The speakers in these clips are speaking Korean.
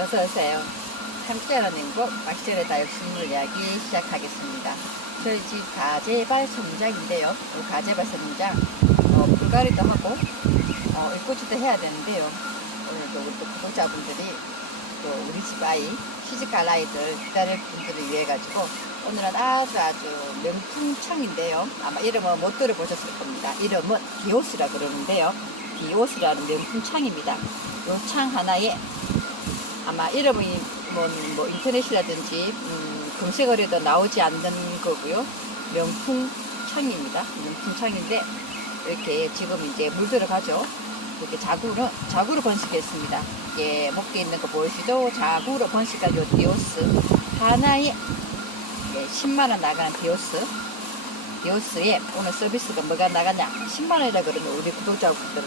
어서 오세요. 함께하는 행복 막시절의 다육식물 이야기 시작하겠습니다. 저희 집 가재발 선장인데요. 이 가재발 선장 어, 불가리도 하고 어, 일꽂이도 해야 되는데요. 오늘도 우리 또 구독자분들이 또 우리 집 아이 시집갈 아이들 기다릴 분들을 위해 가지고 오늘은 아주 아주 명품청인데요. 아마 이름은 못 들어보셨을 겁니다. 이름은 비오스라 그러는데요. 비오스라는 명품창입니다. 이창 하나에 아마 이름이 뭐, 뭐 인터넷이라든지 음, 검색을 해도 나오지 않는 거고요. 명품 창입니다. 명품 창인데 이렇게 지금 이제 물 들어가죠. 이렇게 자구로 자구로 번식했습니다. 이게 목에 있는 거 보이시죠? 자구로 번식한 요 디오스 하나에 예, 10만 원 나가는 디오스 디오스에 오늘 서비스가 뭐가 나가냐? 10만 원이라 그러면 우리 구독자분들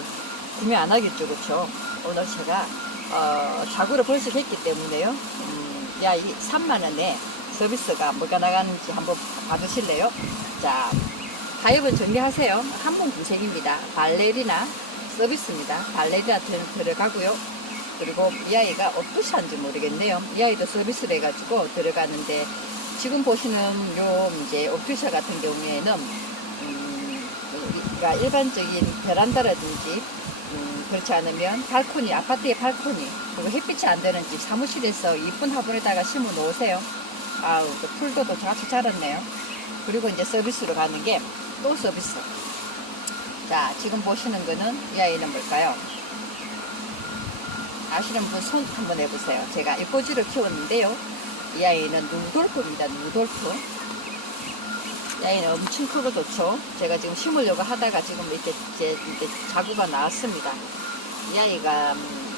구매 안 하겠죠, 그렇죠? 오늘 제가 어, 자구를 번식했기 때문에요. 음, 야, 이 3만 원에 서비스가 뭐가 나가는지 한번 봐주실래요? 자, 가입은 정리하세요. 한번 구색입니다. 발레리나 서비스입니다. 발레리나 들- 들어가고요. 그리고 이 아이가 하는지 모르겠네요. 이 아이도 서비스를 해가지고 들어가는데 지금 보시는 요 이제 옵티샤 같은 경우에는 음, 그러니까 일반적인 베란다라든지 음, 그렇지 않으면 발코니 아파트의 발코니 그리고 햇빛이 안 되는 집 사무실에서 이쁜 화분에다가 심어 놓으세요. 아우 그 풀도도 같이 자랐네요. 그리고 이제 서비스로 가는 게 또 서비스. 자 지금 보시는 거는 이 아이는 뭘까요? 아시는 분 손 한번 해보세요. 제가 일꼬지를 키웠는데요. 이 아이는 누돌프입니다. 누돌프. 이 아이는 엄청 크고 좋죠. 제가 지금 심으려고 하다가 지금 이렇게 이렇게 자구가 나왔습니다. 이 아이가 음,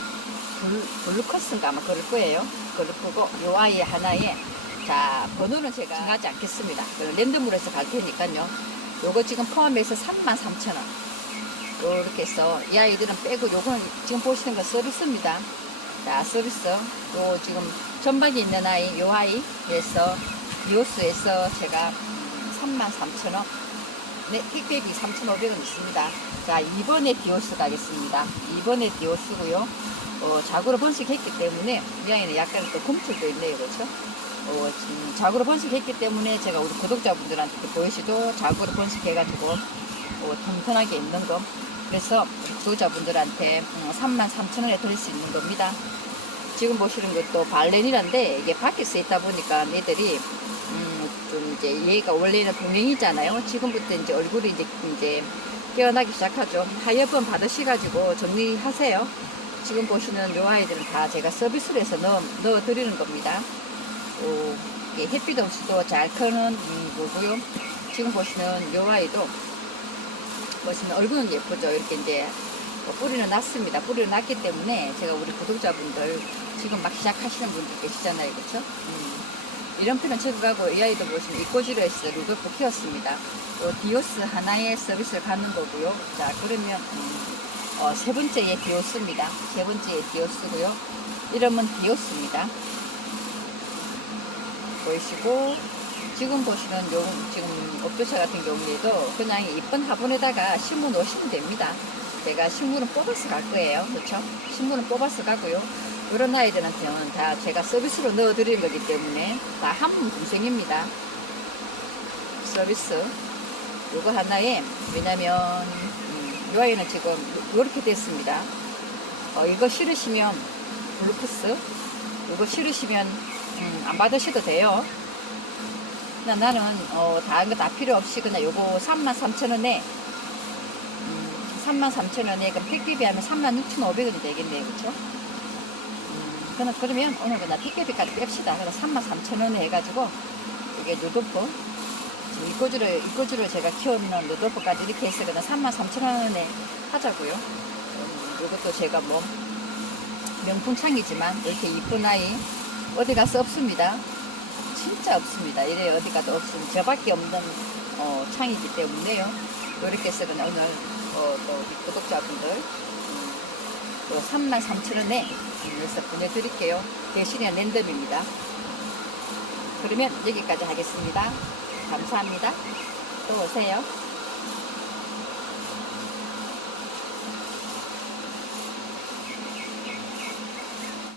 블, 블루커스인가 아마 그럴 거예요. 그럴 거고 이 아이 하나에 자 번호는 제가 정하지 않겠습니다. 그 랜덤으로 해서 갈 테니까요. 요거 지금 포함해서 33,000원. 요렇게 해서 이 아이들은 빼고 요거는 지금 보시는 건 서비스입니다. 자 서비스 요 지금 전방에 있는 아이 요 아이에서 디오스에서 제가 33,000원 네, 택배비 3,500원 있습니다. 자, 이번에 디오스 가겠습니다. 이번에 디오스고요. 어, 자구로 번식했기 때문에 이 아이는 약간 또 금출도 있네요. 그렇죠? 어, 자구로 번식했기 때문에 제가 우리 구독자분들한테 보이시죠? 자구로 번식해가지고 어, 튼튼하게 있는 거. 그래서 구독자분들한테 음, 33,000원에 드릴 수 있는 겁니다. 지금 보시는 것도 발렌이란데 이게 밖에서 있다 보니까 얘들이 음, 좀 이제 얘가 원래는 동행이잖아요. 지금부터 이제 얼굴이 이제 이제 깨어나기 시작하죠. 하여번 받으셔가지고 정리하세요. 지금 보시는 요 아이들은 다 제가 서비스로 해서 넣어, 넣어 드리는 겁니다. 오, 햇빛 없이도 잘 크는 음, 거고요. 지금 보시는 요 아이도 보시면 얼굴은 예쁘죠. 이렇게 이제 어, 뿌리는 났습니다. 뿌리는 났기 때문에 제가 우리 구독자분들 지금 막 시작하시는 분들 계시잖아요. 그렇죠? 음. 이런 표는 적어가고 이 아이도 보시면 이꼬지로에서 루돌프 키웠습니다. 요 디오스 하나의 서비스를 받는 거고요. 자 그러면 음, 어, 세 번째의 디오스입니다. 세 번째의 디오스고요. 이름은 디오스입니다. 보이시고 지금 보시는 요 지금 옥조차 같은 경우에도 그냥 이쁜 화분에다가 심어 놓으시면 됩니다. 제가 식물은 뽑아서 갈 거예요. 그렇죠? 식물은 뽑아서 가고요. 이런 아이들한테는 다 제가 서비스로 넣어드리는 거기 때문에 다한분 분생입니다. 서비스. 요거 하나에 왜냐면 음, 요 아이는 지금 이렇게 됐습니다. 어, 이거 싫으시면 블루크스 이거 싫으시면 음, 안 받으셔도 돼요. 그냥 나는 어, 다른 거 다 필요 없이 그냥 요거 33,000원에 33,000원에 그럼 택배비 하면 36,500원이 되겠네요. 그쵸? 음, 그럼, 그러면 오늘 그냥 택배비까지 뺍시다. 그럼 33,000원에 해가지고 이게 누도프 지금 이꼬주를, 이꼬주를 제가 키워놓은 누도프까지 이렇게 해서 그냥 33,000원에 하자고요. 음, 이것도 제가 뭐 명품창이지만 이렇게 이쁜 아이 어디 가서 없습니다. 진짜 없습니다. 이래 어디 가도 없으면 저밖에 없는 어, 창이기 때문에요. 이렇게 해서 그냥 오늘 어, 또 구독자분들 음, 또 33,000원에 해서 보내드릴게요. 대신에 랜덤입니다. 그러면 여기까지 하겠습니다. 감사합니다. 또 오세요.